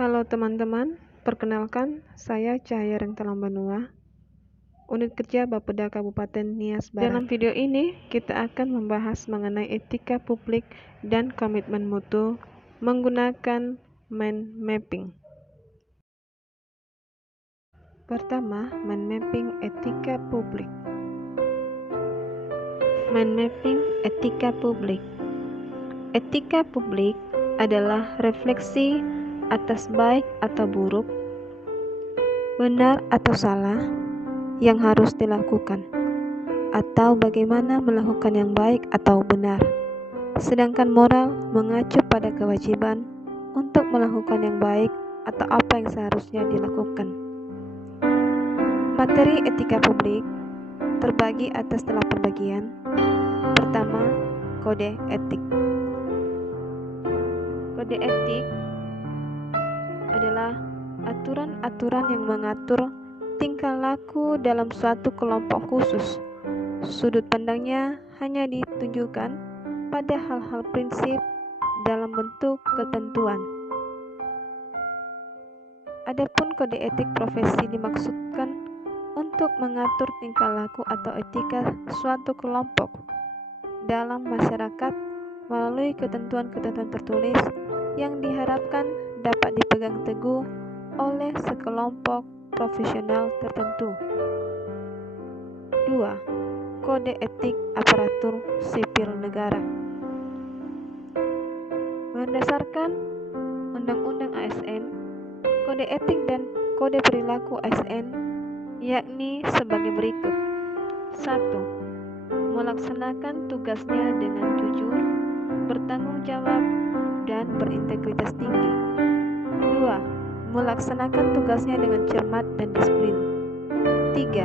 Halo teman-teman, perkenalkan saya Cahaya Rengtalang Banua, Unit Kerja Bapeda Kabupaten Nias Barat. Dalam video ini kita akan membahas mengenai etika publik dan komitmen mutu menggunakan mind mapping. Pertama, mind mapping etika publik. Mind mapping etika publik. Etika publik adalah refleksi atas baik atau buruk, benar atau salah yang harus dilakukan, atau bagaimana melakukan yang baik atau benar. Sedangkan moral mengacu pada kewajiban untuk melakukan yang baik atau apa yang seharusnya dilakukan. Materi etika publik terbagi atas 8 bagian. Pertama, kode etik. Kode etik adalah aturan-aturan yang mengatur tingkah laku dalam suatu kelompok khusus. Sudut pandangnya hanya ditujukan pada hal-hal prinsip dalam bentuk ketentuan. Adapun kode etik profesi dimaksudkan untuk mengatur tingkah laku atau etika suatu kelompok dalam masyarakat melalui ketentuan-ketentuan tertulis yang diharapkan dapat dipegang teguh oleh sekelompok profesional tertentu. 2. Kode etik aparatur sipil negara. Berdasarkan Undang-Undang ASN, kode etik dan kode perilaku ASN yakni sebagai berikut. 1. Melaksanakan tugasnya dengan jujur, bertanggung jawab, dan berintegritas tinggi. 2. Melaksanakan tugasnya dengan cermat dan disiplin. 3.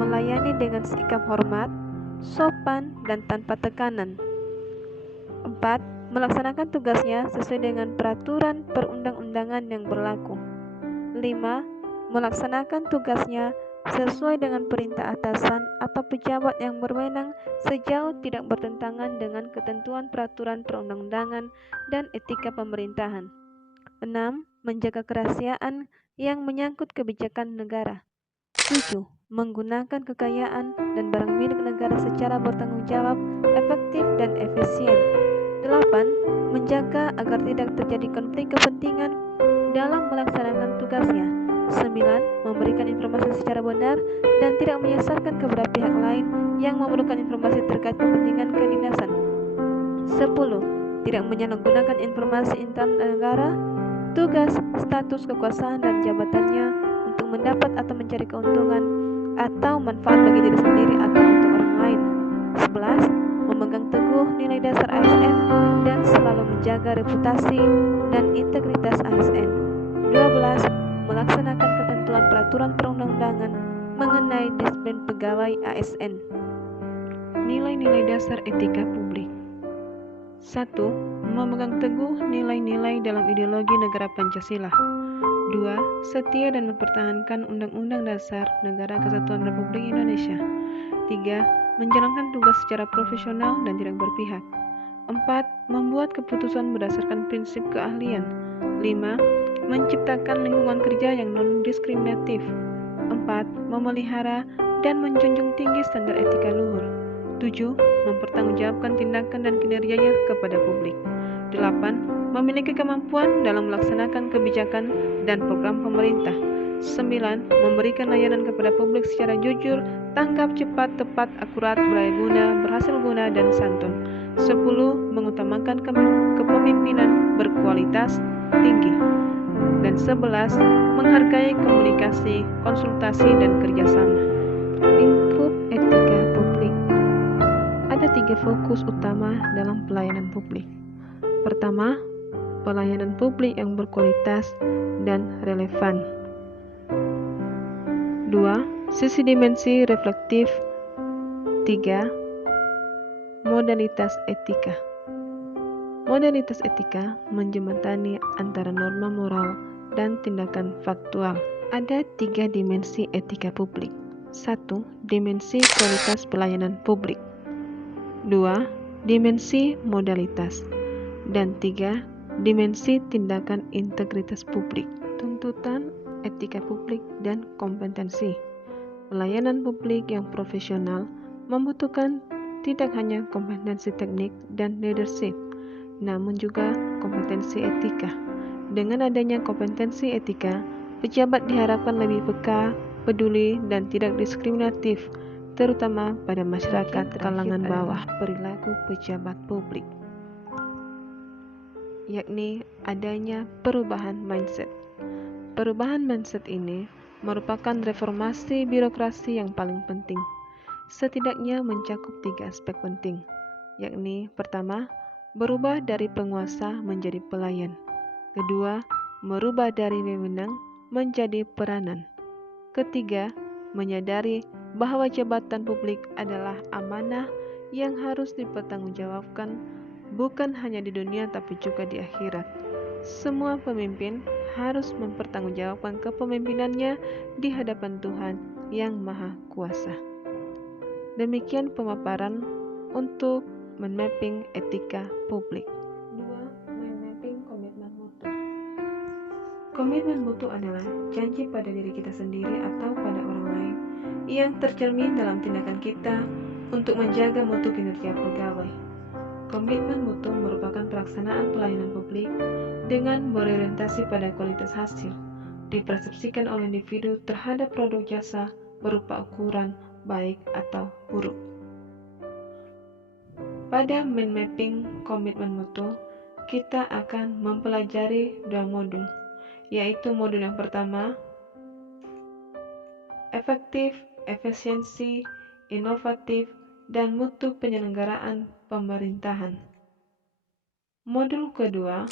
Melayani dengan sikap hormat, sopan, dan tanpa tekanan. 4. Melaksanakan tugasnya sesuai dengan peraturan perundang-undangan yang berlaku. 5. Melaksanakan tugasnya sesuai dengan perintah atasan atau pejabat yang berwenang sejauh tidak bertentangan dengan ketentuan peraturan perundang-undangan dan etika pemerintahan. 6. Menjaga kerahasiaan yang menyangkut kebijakan negara. 7. Menggunakan kekayaan dan barang milik negara secara bertanggung jawab, efektif, dan efisien. 8. Menjaga agar tidak terjadi konflik kepentingan dalam melaksanakan tugasnya. 9. Memberikan informasi secara benar dan tidak menyasarkan kepada pihak lain yang memerlukan informasi terkait kepentingan kedinasan. 10. Tidak menyalahgunakan informasi intan negara, tugas, status, kekuasaan, dan jabatannya untuk mendapat atau mencari keuntungan atau manfaat bagi diri sendiri atau untuk orang lain. 11. Memegang teguh nilai dasar ASN dan selalu menjaga reputasi dan integritas ASN. 12. Melaksanakan ketentuan peraturan perundang-undangan mengenai disiplin pegawai ASN. Nilai-nilai dasar etika publik. 1. Memegang teguh nilai-nilai dalam ideologi negara Pancasila. 2. Setia dan mempertahankan Undang-Undang Dasar Negara Kesatuan Republik Indonesia. 3. Menjalankan tugas secara profesional dan tidak berpihak. 4. Membuat keputusan berdasarkan prinsip keahlian. 5. Menciptakan lingkungan kerja yang non-diskriminatif. 4. Memelihara dan menjunjung tinggi standar etika luhur. 7. Mempertanggungjawabkan tindakan dan kinerjanya kepada publik. 8. Memiliki kemampuan dalam melaksanakan kebijakan dan program pemerintah. 9. Memberikan layanan kepada publik secara jujur, tanggap, cepat, tepat, akurat, berdaya guna, berhasil guna, dan santun. 10. Mengutamakan kepemimpinan berkualitas tinggi. Dan 11. Menghargai komunikasi, konsultasi, dan kerjasama. Lingkup etika publik. Ada 3 fokus utama dalam pelayanan publik. Pertama, pelayanan publik yang berkualitas dan relevan. 2. Sisi dimensi reflektif. 3. Modalitas etika. Modalitas etika menjembatani antara norma moral dan tindakan faktual. Ada 3 dimensi etika publik. 1. Dimensi kualitas pelayanan publik. 2. Dimensi modalitas. Dan 3. dimensi tindakan integritas publik, tuntutan etika publik dan kompetensi. Pelayanan publik yang profesional membutuhkan tidak hanya kompetensi teknik dan leadership, namun juga kompetensi etika. Dengan adanya kompetensi etika, pejabat diharapkan lebih peka, peduli, dan tidak diskriminatif, terutama pada masyarakat kalangan bawah. Perilaku pejabat publik, yakni adanya perubahan mindset. Perubahan mindset ini merupakan reformasi birokrasi yang paling penting. Setidaknya mencakup 3 aspek penting, yakni pertama, berubah dari penguasa menjadi pelayan. Kedua, merubah dari wewenang menjadi peranan. Ketiga, menyadari bahwa jabatan publik adalah amanah yang harus dipertanggungjawabkan bukan hanya di dunia tapi juga di akhirat. Semua pemimpin harus mempertanggungjawabkan kepemimpinannya di hadapan Tuhan yang Maha Kuasa. Demikian pemaparan untuk mind-mapping etika publik. 2. Mind-mapping komitmen mutu. Komitmen mutu adalah janji pada diri kita sendiri atau pada orang lain yang tercermin dalam tindakan kita untuk menjaga mutu kinerja pegawai. Komitmen mutu merupakan pelaksanaan pelayanan publik dengan berorientasi pada kualitas hasil, dipersepsikan oleh individu terhadap produk jasa berupa ukuran baik atau buruk. Pada mind-mapping komitmen mutu, kita akan mempelajari 2 modul, yaitu modul yang pertama, efektif, efisiensi, inovatif, dan mutu penyelenggaraan pemerintahan. Modul kedua,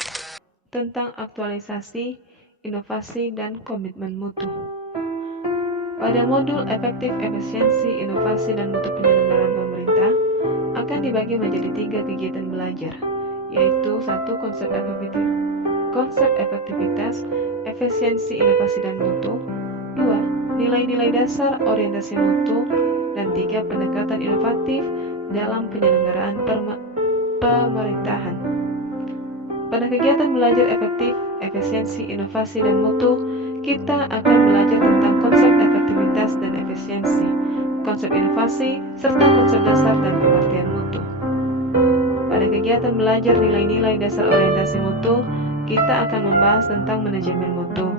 tentang aktualisasi, inovasi, dan komitmen mutu. Pada modul efektif, efisiensi, inovasi, dan mutu penyelenggaraan pemerintah akan dibagi menjadi 3 kegiatan belajar, yaitu 1. Konsep efektivitas, efisiensi, inovasi, dan mutu. 2. Nilai-nilai dasar orientasi mutu. Dan 3. Pendekatan inovatif dalam penyelenggaraan pemerintahan. Pada kegiatan belajar efektif, efisiensi, inovasi, dan mutu, kita akan belajar tentang konsep efektivitas dan efisiensi, konsep inovasi, serta konsep dasar dan pengertian mutu. Pada kegiatan belajar nilai-nilai dasar orientasi mutu, kita akan membahas tentang manajemen mutu,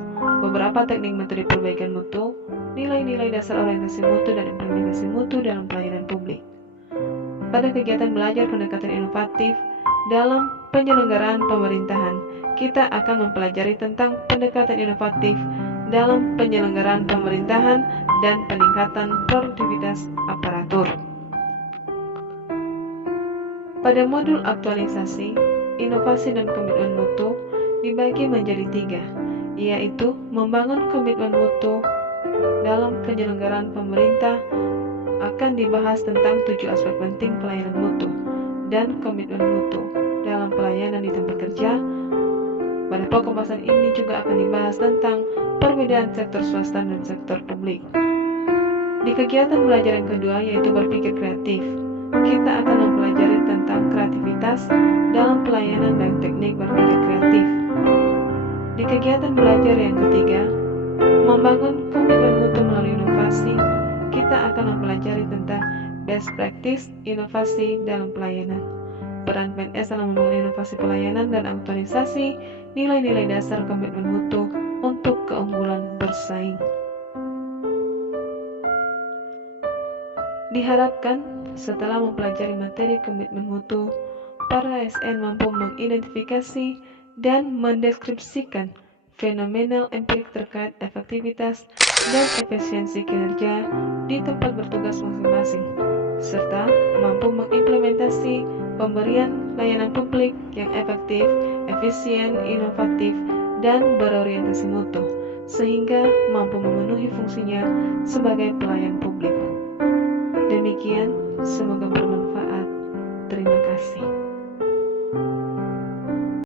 beberapa teknik metode perbaikan mutu, nilai-nilai dasar orientasi mutu, dan implementasi mutu dalam pelayanan publik. Pada kegiatan belajar pendekatan inovatif dalam penyelenggaraan pemerintahan, kita akan mempelajari tentang pendekatan inovatif dalam penyelenggaraan pemerintahan dan peningkatan produktivitas aparatur. Pada modul aktualisasi, inovasi, dan komitmen mutu dibagi menjadi 3, yaitu membangun komitmen mutu dalam penyelenggaraan pemerintah. Akan dibahas tentang 7 aspek penting pelayanan mutu dan komitmen mutu dalam pelayanan di tempat kerja. Pada pembahasan ini juga akan dibahas tentang perbedaan sektor swasta dan sektor publik. Di kegiatan belajar yang kedua, yaitu berpikir kreatif, kita akan mempelajari tentang kreativitas dalam pelayanan dan teknik berpikir kreatif. Di kegiatan belajar yang ketiga, membangun komitmen mutu melalui inovasi, kita akan mempelajari tentang best practice inovasi dalam pelayanan, peran PNS dalam membangun inovasi pelayanan, dan aktualisasi nilai-nilai dasar komitmen mutu untuk keunggulan bersaing. Diharapkan setelah mempelajari materi komitmen mutu, para ASN mampu mengidentifikasi dan mendeskripsikan fenomenal empirik terkait efektivitas dan efisiensi kinerja di tempat bertugas masing-masing, serta mampu mengimplementasi pemberian layanan publik yang efektif, efisien, inovatif, dan berorientasi mutu, sehingga mampu memenuhi fungsinya sebagai pelayan publik. Demikian, semoga bermanfaat. Terima kasih.